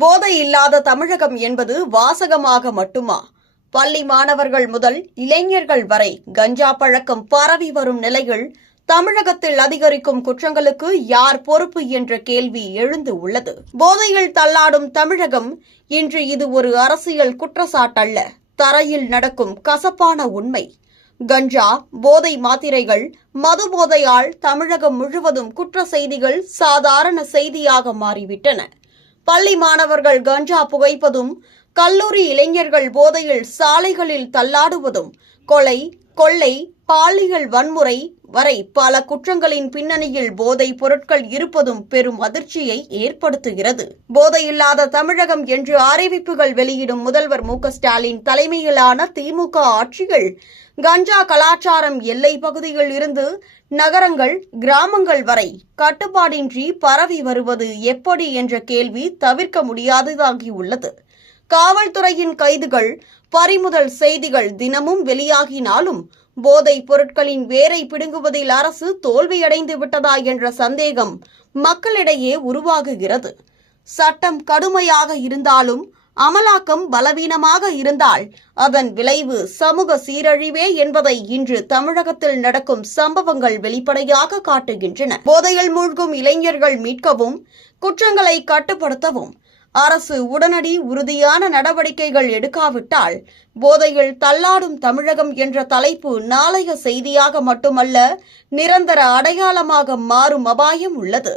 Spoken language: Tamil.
போதை இல்லாத தமிழகம் என்பது வாசகமாக மட்டுமா? பள்ளி மாணவர்கள் முதல் இளைஞர்கள் வரை கஞ்சா பழக்கம் பரவி வரும் நிலையில் தமிழகத்தில் அதிகரிக்கும் குற்றங்களுக்கு யார் பொறுப்பு என்ற கேள்வி எழுந்து உள்ளது. போதையில் தள்ளாடும் தமிழகம் இன்று இது ஒரு அரசியல் குற்றச்சாட்டல்ல, தரையில் நடக்கும் கசப்பான உண்மை. கஞ்சா, போதை மாத்திரைகள், மது போதையால் தமிழகம் முழுவதும் குற்ற செய்திகள் சாதாரண செய்தியாக மாறிவிட்டன. பள்ளி மாணவர்கள் கஞ்சா புகைப்பதும், கல்லூரி இளைஞர்கள் போதையில் சாலைகளில் தள்ளாடுவதும், கொலை, கொள்ளை, பாலியல் வன்முறை வரை பல குற்றங்களின் பின்னணியில் போதைப் பொருட்கள் இருப்பதும் பெரும் அதிர்ச்சியை ஏற்படுத்துகிறது. போதையில்லாத தமிழகம் என்று அறிவிப்புகள் வெளியிடும் முதல்வர் மு.க.ஸ்டாலின் தலைமையிலான திமுக ஆட்சியில் கஞ்சா கலாச்சாரம் எல்லை பகுதியில் இருந்து நகரங்கள், கிராமங்கள் வரை கட்டுப்பாடின்றி பரவி வருவது எப்படி என்ற கேள்வி தவிர்க்க முடியாததாகியுள்ளது. காவல்துறையின் கைதுகள், பறிமுதல் செய்திகள் தினமும் வெளியாகினாலும் போதைப் பொருட்களின் வேரை பிடுங்குவதில் அரசு தோல்வியடைந்து விட்டதா என்ற சந்தேகம் மக்களிடையே உருவாகுகிறது. சட்டம் கடுமையாக இருந்தாலும் அமலாக்கம் பலவீனமாக இருந்தால் அதன் விளைவு சமூக சீரழிவே என்பதை இன்று தமிழகத்தில் நடக்கும் சம்பவங்கள் வெளிப்படையாக காட்டுகின்றன. போதையில் மூழ்கும் இளைஞர்கள் மீட்கவும், குற்றங்களை கட்டுப்படுத்தவும் அரசு உடனடி உறுதியான நடவடிக்கைகள் எடுக்காவிட்டால் போதையில் தள்ளாடும் தமிழகம் என்ற தலைப்பு நாளைய செய்தியாக மட்டுமல்ல, நிரந்தர அடையாளமாக மாறும் அபாயம் உள்ளது.